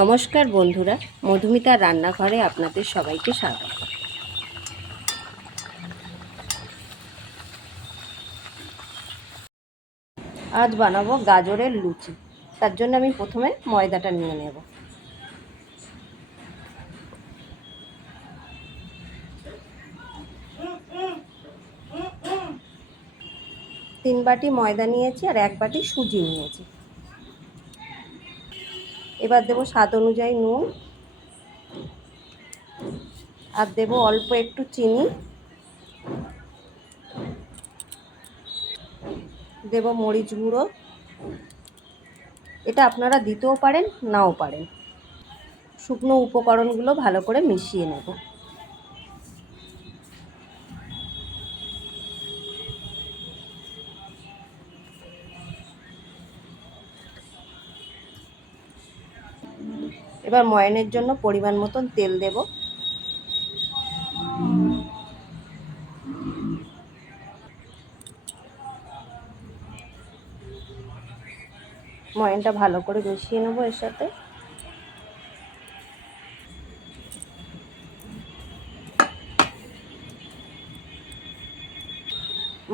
নমস্কার বন্ধুরা, মধুমিতার রান্নাঘরে আপনাদের সবাইকে স্বাগত। আজ বানাবো গাজরের লুচি। তার জন্য আমি প্রথমে ময়দাটা নিয়ে নেব। তিন বাটি ময়দা নিয়েছি আর 1 বাটি সুজি নিয়েছি। এবার দেব স্বাদ অনুযায়ী নুন, আর দেব অল্প একটু চিনি, দেব মরিচ গুঁড়ো। এটা আপনারা দিতেও পারেন, নাও পারেন। শুকনো উপকরণগুলো ভালো করে মিশিয়ে নেব। এবার ময়ানের জন্য পরিমাণ মতন তেল দেব। ময়ানটা ভালো করে মিশিয়ে নেব এর সাথে।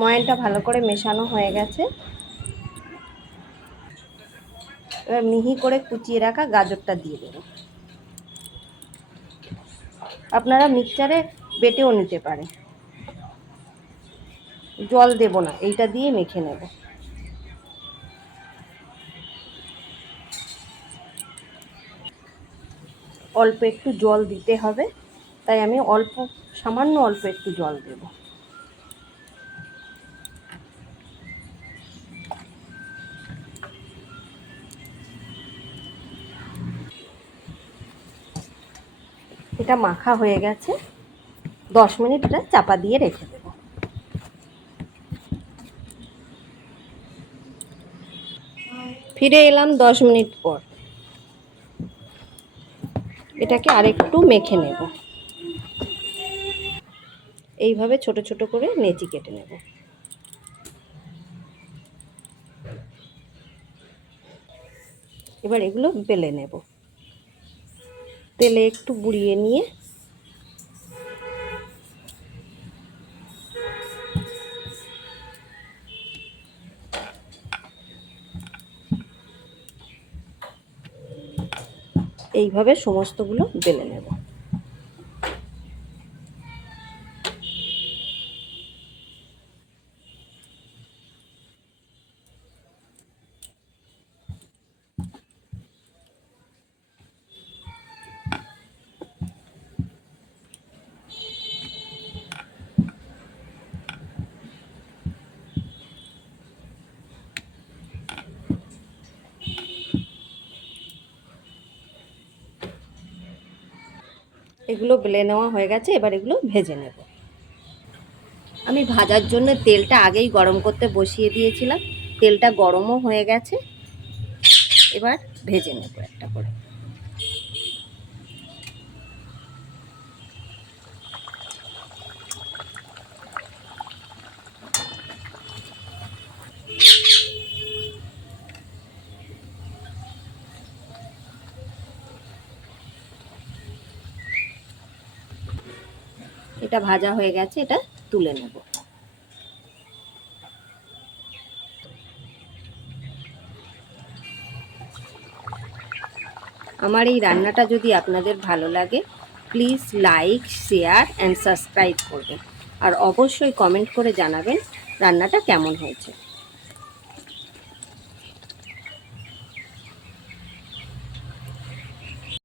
ময়ানটা ভালো করে মেশানো হয়ে গেছে। এবার মিহি করে কুচিয়ে রাখা গাজরটা দিয়ে দেব। আপনারা মিক্সচারে বেটেও নিতে পারেন। জল দেব না, এইটা দিয়ে মেখে নেব। অল্প একটু জল দিতে হবে, তাই আমি সামান্য অল্প একটু জল দেব। এটা মাখা হয়ে গেছে। 10 মিনিট এটা চাপা দিয়ে রেখে দেব। ফিরে এলাম 10 মিনিট পর। এটাকে আরেকটু মেখে নেব। এইভাবে ছোট ছোট করে লেচি কেটে নেব। এবার এগুলো বেলে নেব। তেলে একটু বুড়িয়ে নিয়ে এইভাবে সমস্তগুলো বেলে নেব। এগুলো বেলে নেওয়া হয়ে গেছে। এবার এগুলো ভেজে নেব। আমি ভাজার জন্য তেলটা আগেই গরম করতে বসিয়ে দিয়েছিলাম। তেলটা গরমও হয়ে গেছে। এবার ভেজে নেব একটা করে। এটা ভাজা হয়ে গেছে, এটা তুলে নেব। আমার এই রান্নাটা যদি আপনাদের ভালো লাগে, please like, share and subscribe করবেন। আর অবশ্যই কমেন্ট করে জানাবেন রান্নাটা কেমন হয়েছে।